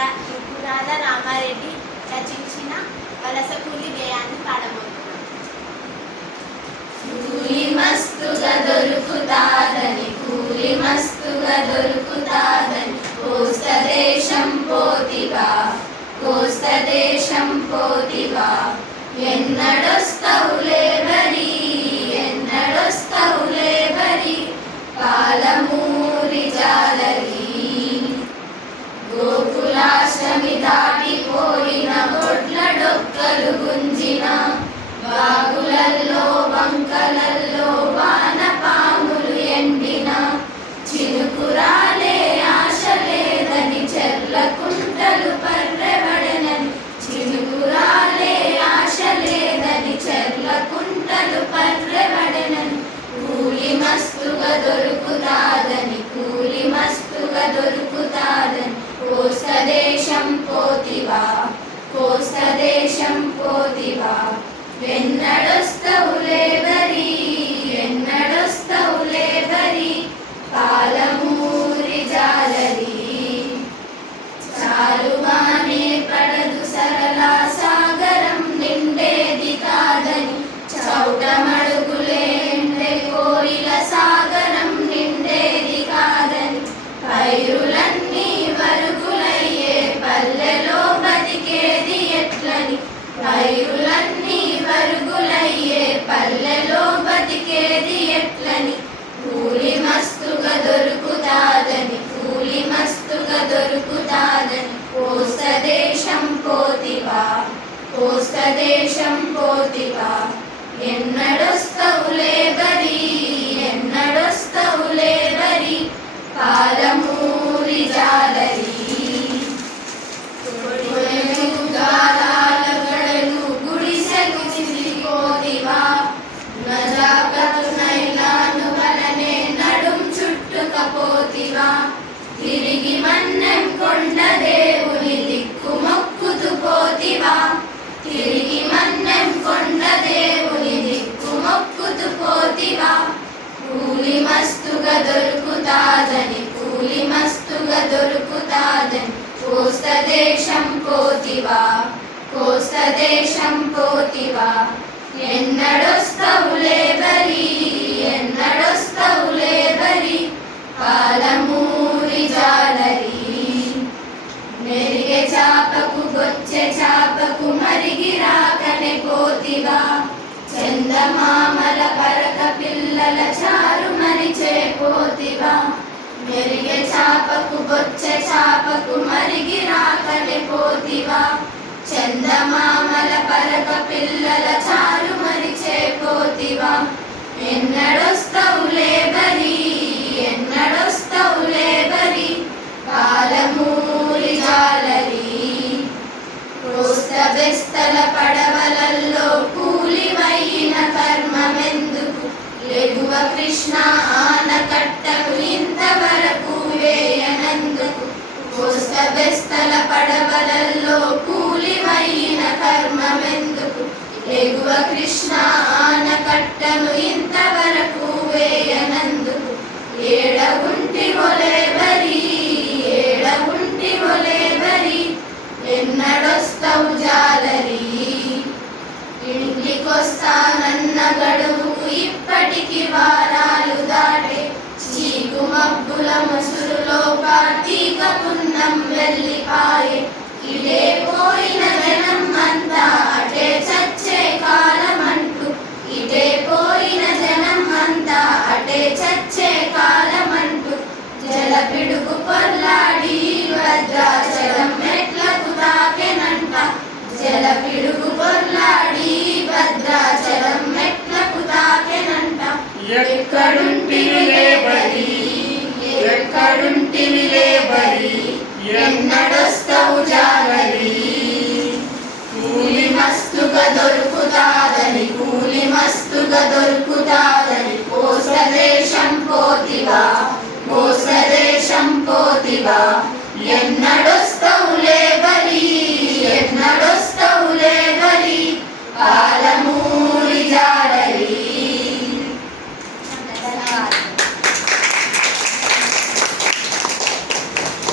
రా- కురాల రామారెడ్డి రచించిన వలస కూలి గేయాన్ని కూలి మస్తుగా దొరుకుతాదని కూలి మస్తుగా దొరుకుతాదని కోస్త దేశం పోతివా కోస్త దేశం పోతివా ఎన్నడొస్తవులే పోతివా కోస్త దేశం పోతివా వెన్నడొస్తవు కోస్త దేశం ఎన్నడొస్తవులే బరి ఎన్నడొస్తవులే బరి పాలమూరి జాలరి. తిరిగి మన్నం కొండ దేవుడు? కూలి మస్తుగా దొరుకుతాదని. కోస్త దేశం పోతివా కోస్త దేశం పోతివా ఎన్నడొస్తవులే బరి ఎన్నడొస్తవులే బరి పాలమూరి జాలరి మెరిగే చాపకు గొచ్చే చాపకు మరిగి రాకనే పోతివా చందమామల పరక పిల్లల చారు మరిచే పో మెరిగే చాపకు బొచ్చే చాపకు మరిగి రాకనే పోతివా. చందమామల పరక పిల్లల చారు మరిచే పోతివా. ఎన్నడొస్తవులే లేబరి ఎన్నడొస్తావు లేబరి. పాలమూరి జాలరి. కోస్త బెస్తల పడవలల్లో కూలివైన కర్మమెందుకు. లెగువ కృష్ణ ఆనకట్ట బెస్తల పడవలల్లో కూలివైన కర్మమెందుకు ఎగువ కృష్ణ ఆనకట్టను ఇంతవరకు వేయనందుకు ఏడ ఉంటి ఒలే ఎక్కడుంటివి లేబరి ఎక్కడుంటివి లేబరి ఎన్నడొస్తవు జాలరి